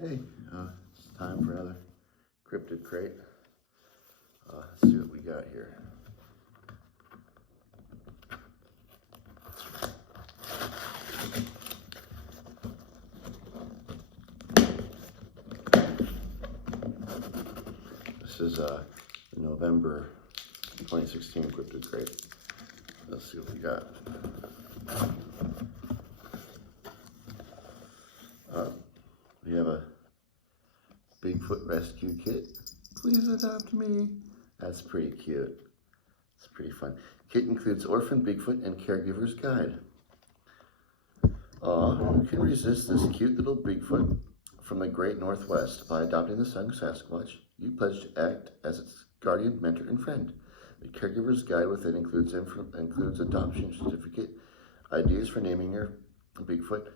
Hey, it's time for another cryptid crate. Let's see what we got here. This is the November 2016 cryptid crate. Let's see what we got. We have a Bigfoot rescue kit. Please adopt me. That's pretty cute. It's pretty fun. Kit includes orphan Bigfoot and caregiver's guide. Who can resist this cute little Bigfoot from the great Northwest? By adopting the son Sasquatch, you pledge to act as its guardian, mentor, and friend. The caregiver's guide within includes adoption certificate, ideas for naming your Bigfoot,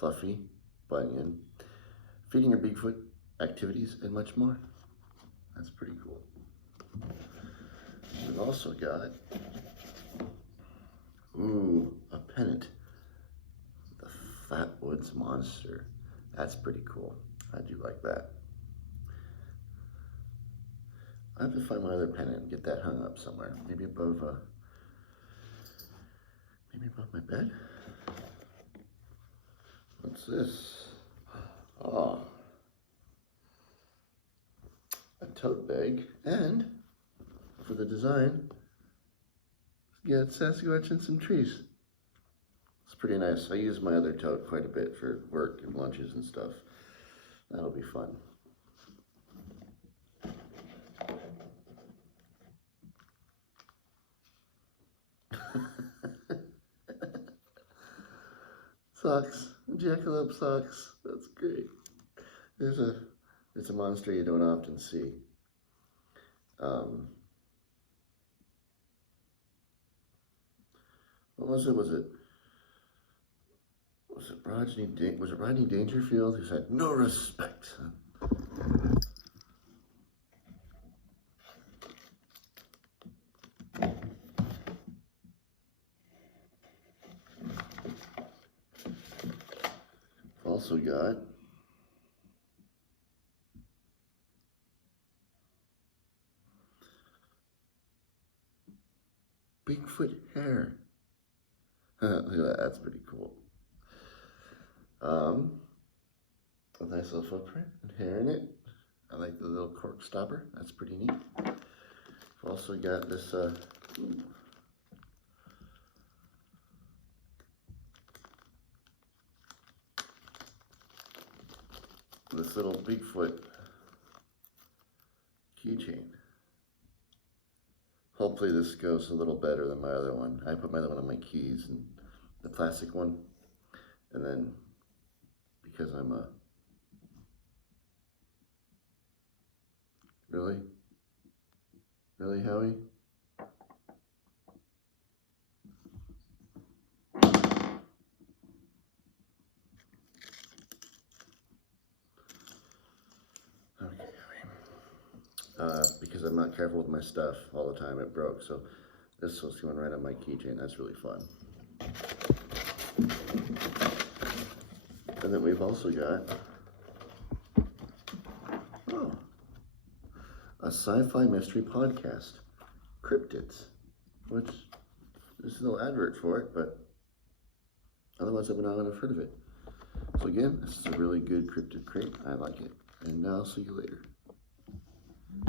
Fluffy, Bunyan, feeding your Bigfoot, activities, and much more. That's pretty cool. We've also got, a pennant. The Fat Woods Monster. That's pretty cool. I do like that. I have to find my other pennant and get that hung up somewhere. Maybe above my bed? What's this? Oh, a tote bag, and for the design, get Sasquatch and some trees. It's pretty nice. I use my other tote quite a bit for work and lunches and stuff. That'll be fun. Socks, jackalope socks. That's great. It's a monster you don't often see. What was it? Was it Rodney Dangerfield who said no respect? Also got Bigfoot hair. Look at that, that's pretty cool. A nice little footprint and hair in it. I like the little cork stopper, that's pretty neat. I've also got this this little Bigfoot keychain. Hopefully this goes a little better than my other one. I put my other one on my keys and the plastic one. And then because I'm a... Really? Really, Howie? Okay, because I'm not careful with my stuff all the time, it broke. So this was going right on my keychain. That's really fun. And then we've also got a sci-fi mystery podcast, Cryptids, which there's no advert for it, but otherwise I would not have heard of it. So again, this is a really good cryptid crate. I like it. And I'll see you later.